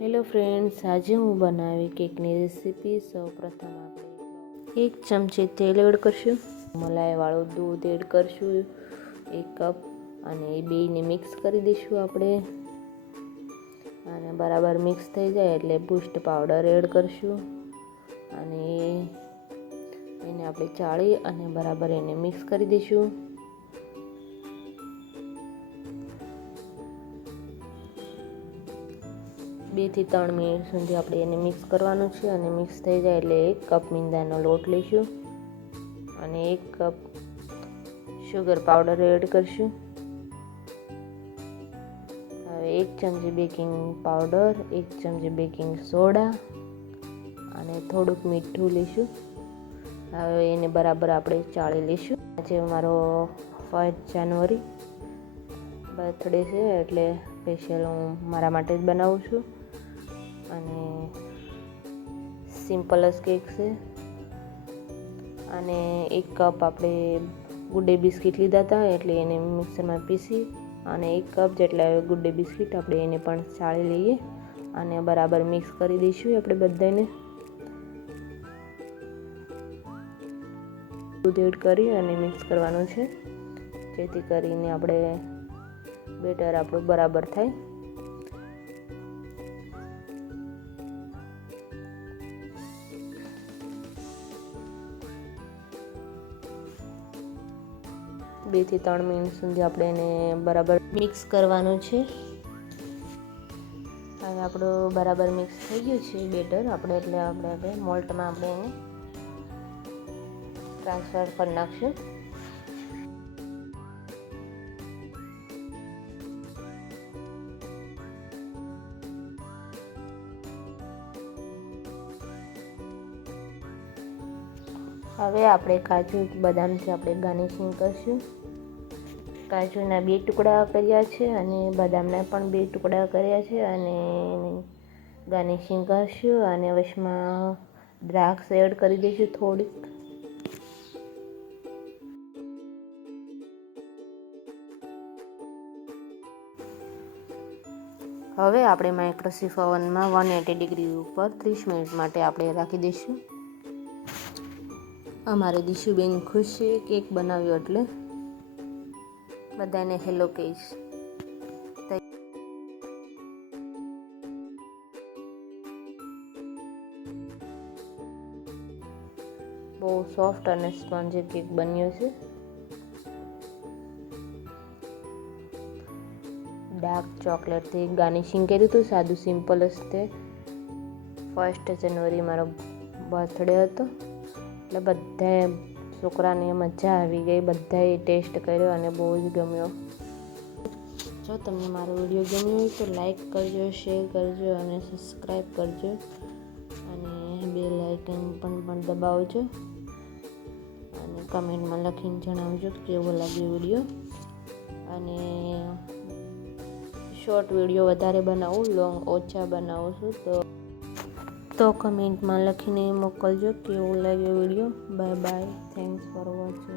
Hello friends, આજે હું બનાવી કેકની રેસીપી. સૌપ્રથમ આપણે 1 ચમચી તેલ એડ કરશું, મલાઈવાળું દૂધ એડ કરશું 1 કપ, અને એ બેને મિક્સ કરી દઈશું આપણે. અને બરાબર મિક્સ થઈ જાય એટલે બૂસ્ટ પાવડર એડ કરશું, અને એને આપણે ચાળી અને બરાબર એને મિક્સ કરી દઈશું. બે થી 3 મિનિટ સુધી આપણે એને મિક્સ કરવાનું છે. અને મિક્સ થઈ જાય એટલે 1 કપ મેંદાનો લોટ લઈશું અને 1 કપ શુગર પાવડર એડ કરશું. હવે 1 ચમચી બેકિંગ પાવડર, 1 ચમચી બેકિંગ સોડા અને થોડુંક મીઠું લઈશું. હવે એને બરાબર આપણે ચાળી લઈશું. આજે મારો 1 જાન્યુઆરી બર્થડે છે, એટલે સ્પેશિયલ હું મારા માટે જ બનાવું છું. અને સિમ્પલ જ કેક છે. અને 1 કપ આપણે ગુડ ડે બિસ્કિટ લીધા હતા, એટલે એને મિક્સરમાં પીસી અને 1 કપ જેટલા ગુડ ડે બિસ્કિટ આપણે એને પણ ચાળી લઈએ અને બરાબર મિક્સ કરી દઈશું આપણે બધાને. દૂધ એડ કરી અને મિક્સ કરવાનું છે, જેથી કરીને આપણે બેટર આપણું બરાબર થાય. બે થી 3 મિનિટ સુધી આપણે એને બરાબર મિક્સ કરવાનું છે. હવે આપણું બરાબર મિક્સ થઈ ગયું છે બેટર આપણે, એટલે આપણે મોલ્ટમાં આપણે એને ટ્રાન્સફર કરી નાખશું. હવે આપણે કાજુ બદામથી આપણે ગાર્નિશિંગ કરશું. કાજુના 2 ટુકડા કર્યા છે અને બદામના પણ 2 ટુકડા કર્યા છે, અને ગાર્નિશિંગ કરશું. અને વચમાં દ્રાક્ષ એડ કરી દઈશું થોડીક. હવે આપણે માઇક્રોવેવ ઓવનમાં 180 ડિગ્રી ઉપર 30 મિનિટ માટે આપણે રાખી દઈશું. અમારે દિશુબેન ખુશ છે કેક બનાવ્યો એટલે બધાને હેલો કહીશ. બહુ સોફ્ટ અને સ્પોન્જી કેક બન્યો છે. ડાર્ક ચોકલેટથી ગાર્નિશિંગ કર્યું હતું, સાદું સિમ્પલ જ તે. 1 જાન્યુઆરી મારો બર્થડે હતો, એટલે બધાએ છોકરાને મજા આવી ગઈ, બધાએ ટેસ્ટ કર્યો અને બહુ જ ગમ્યો. જો તમને મારો વિડીયો ગમ્યો હોય તો લાઈક કરજો, શેર કરજો અને સબસ્ક્રાઈબ કરજો, અને બેલ આઇકન પણ દબાવજો. અને કમેન્ટમાં લખીને જણાવજો કેવો લાગ્યો વિડીયો. અને શોર્ટ વિડીયો વધારે બનાવું, લોંગ ઓછા બનાવું છું, તો કમેન્ટમાં લખીને મોકલજો કેવો લાગ્યો video. Bye bye, thanks for watching.